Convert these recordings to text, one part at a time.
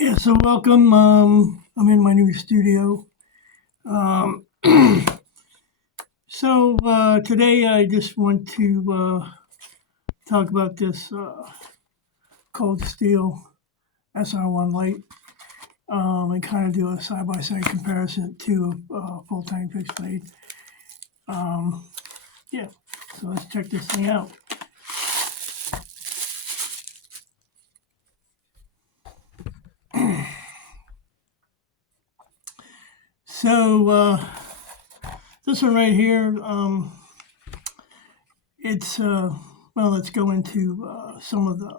Yeah, so welcome. I'm in my new studio. Um, Today I just want to talk about this cold steel SR1 light and kind of do a side by side comparison to a full tank fixed blade. Um, yeah, so let's check this thing out. So this one right here, it's well, let's go into some of the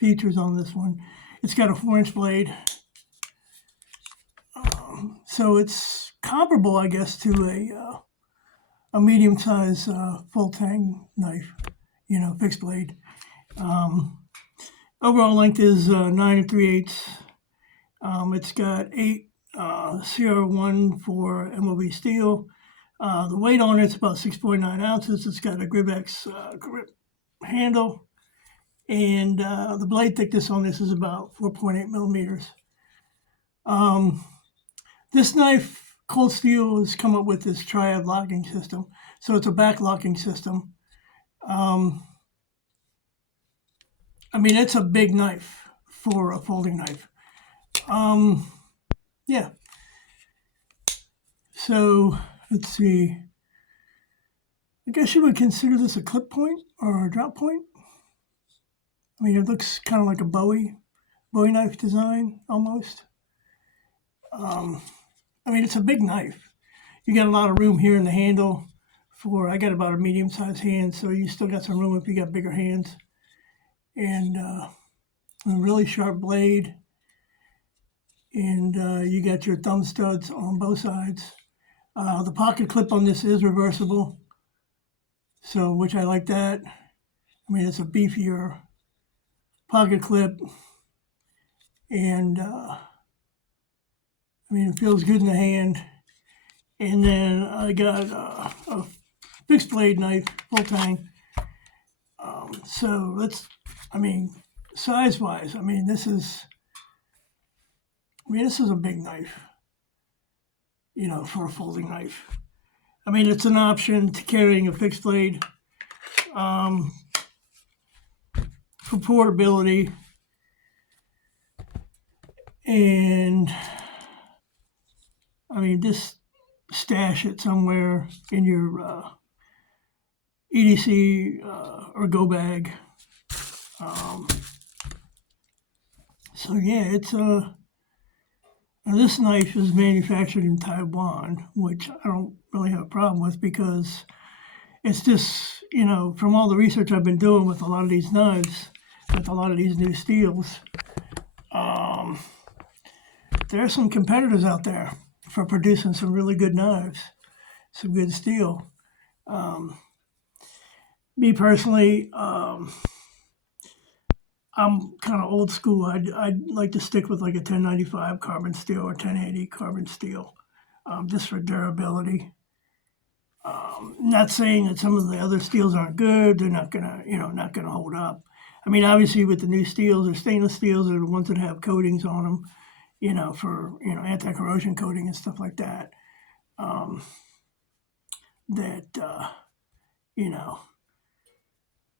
features on this one. It's got a 4-inch blade, so it's comparable, I guess, to a medium-sized full tang knife, fixed blade. Overall length is 9 3/8. It's got 8 CR1 for MOV steel. The weight on it's about 6.9 ounces. It's got a Gripex grip handle, and the blade thickness on this is about 4.8 millimeters. This knife, Cold Steel, has come up with this triad locking system. So it's a back locking system. It's a big knife for a folding knife. Yeah. So let's see. I guess you would consider this a clip point or a drop point. It looks kind of like a Bowie knife design almost. It's a big knife. You got a lot of room here in the handle. I got about a medium-sized hand, so you still got some room if you got bigger hands. And a really sharp blade. And you got your thumb studs on both sides. The pocket clip on this is reversible, so which I like that. It's a beefier pocket clip, and it feels good in the hand. And then I got a fixed blade knife, full tang. So let's, size wise, this is a big knife, for a folding knife. It's an option to carrying a fixed blade for portability, and just stash it somewhere in your EDC or go bag. It's this knife is manufactured in Taiwan, which I don't really have a problem with because it's just, from all the research I've been doing with a lot of these knives, with a lot of these new steels, there are some competitors out there for producing some really good knives, some good steel. Me personally, I'm kind of old school. I'd like to stick with like a 1095 carbon steel or 1080 carbon steel, just for durability. Not saying that some of the other steels aren't good. They're not not gonna hold up. Obviously with the new steels or stainless steels are the ones that have coatings on them, for anti-corrosion coating and stuff like that. That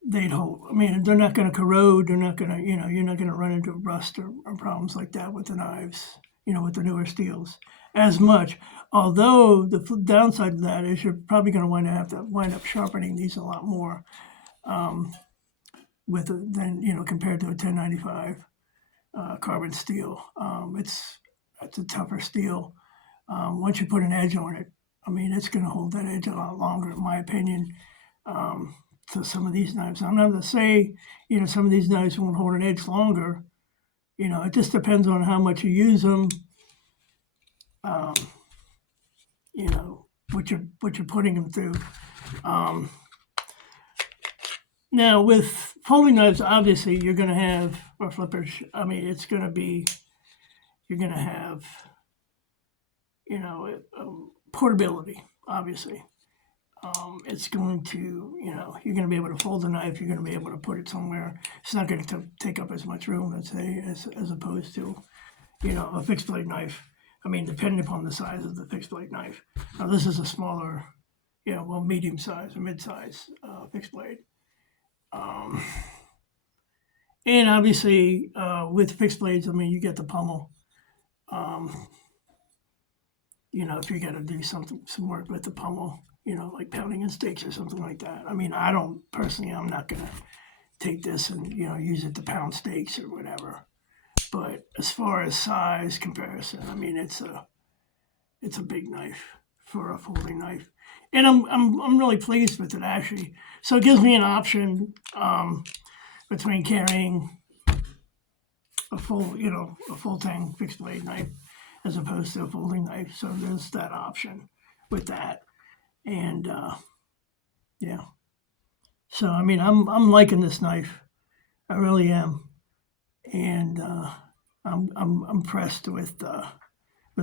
they'd hold. They're not going to corrode. They're not going to, you're not going to run into rust or problems like that with the knives, with the newer steels as much. Although the downside of that is you're probably going to have to wind up sharpening these a lot more than compared to a 1095 carbon steel. It's a tougher steel. Once you put an edge on it, it's going to hold that edge a lot longer, in my opinion. To some of these knives. I'm not going to say, some of these knives won't hold an edge longer. It just depends on how much you use them. What you're putting them through. Now with folding knives, obviously you're going to have, or flippers. It's going to be, you're going to have, portability, obviously. it's going to, you're going to be able to fold the knife. You're going to be able to put it somewhere. It's not going to take up as much room, let's say, as opposed to, a fixed blade knife. I mean, depending upon the size of the fixed blade knife. Now, this is a smaller, medium size or mid size fixed blade. And obviously, with fixed blades, I mean, you get the pommel. If you got to do some work with the pommel, like pounding in steaks or something like that. I mean, I'm not going to take this and, use it to pound steaks or whatever. But as far as size comparison, I mean, it's a big knife for a folding knife. And I'm really pleased with it, actually. So it gives me an option between carrying a full tang fixed blade knife as opposed to a folding knife. So there's that option with that. And yeah. So I mean, I'm liking this knife. I really am. And I'm impressed with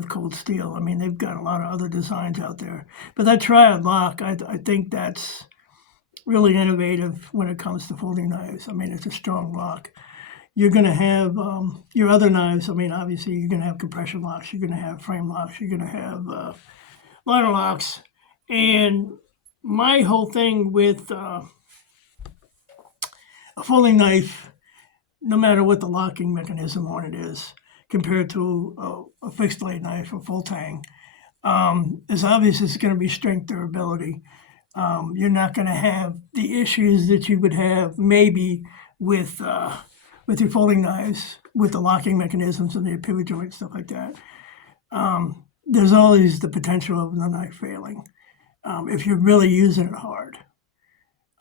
Cold Steel. I mean, they've got a lot of other designs out there. But that triad lock, I think that's really innovative when it comes to folding knives. I mean, it's a strong lock. You're going to have your other knives. I mean, obviously, you're going to have compression locks. You're going to have frame locks. You're going to have liner locks. And my whole thing with a folding knife, no matter what the locking mechanism on it is, compared to a fixed blade knife or full tang, is obvious it's going to be strength durability. You're not going to have the issues that you would have maybe with your folding knives, with the locking mechanisms and the pivot joint, stuff like that. There's always the potential of the knife failing if you're really using it hard.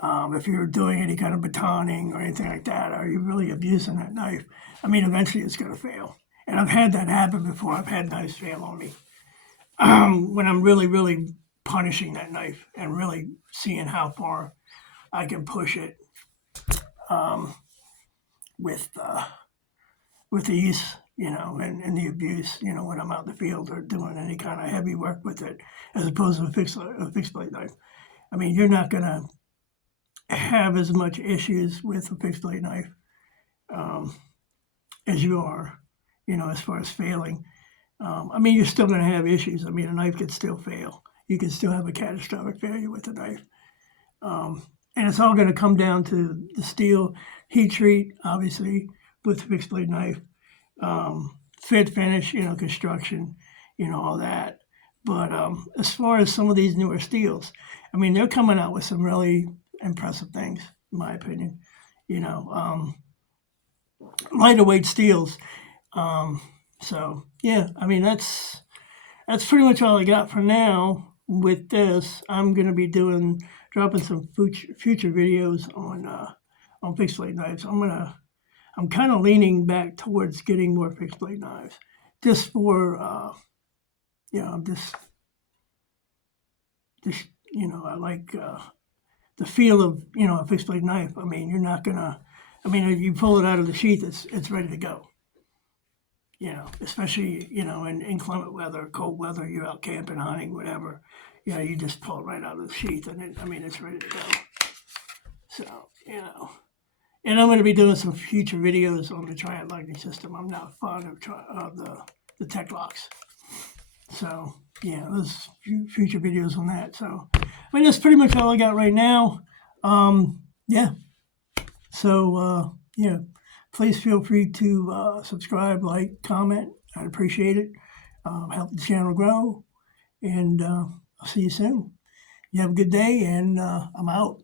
If you're doing any kind of batoning or anything like that, or you're really abusing that knife, I mean, eventually it's going to fail. And I've had that happen before. I've had knives fail on me when I'm really, really punishing that knife and really seeing how far I can push it with ease, and the abuse, when I'm out in the field or doing any kind of heavy work with it, as opposed to a fixed blade knife. I mean, you're not going to have as much issues with a fixed blade knife as you are, as far as failing. I mean, you're still going to have issues. I mean, a knife could still fail. You can still have a catastrophic failure with a knife. And it's all going to come down to the steel, heat treat, obviously, with a fixed blade knife, fit, finish, construction, all that. But as far as some of these newer steels, I mean, they're coming out with some really impressive things, in my opinion. Lighter weight steels. So yeah, I mean, that's pretty much all I got for now with this. I'm going to be dropping some future videos on fixed blade knives. I'm kind of leaning back towards getting more fixed blade knives, just for I'm just I like the feel of a fixed blade knife. I mean, you're not gonna. I mean, if you pull it out of the sheath, it's ready to go. Especially in inclement weather, cold weather, you're out camping, hunting, whatever. You just pull it right out of the sheath, and it's ready to go. So and I'm going to be doing some future videos on the triad locking system. I'm not fond of the tech locks. So there's future videos on that. So I mean, that's pretty much all I got right now. So please feel free to subscribe, like, comment. I'd appreciate it. Help the channel grow. And I'll see you soon. You have a good day, and I'm out.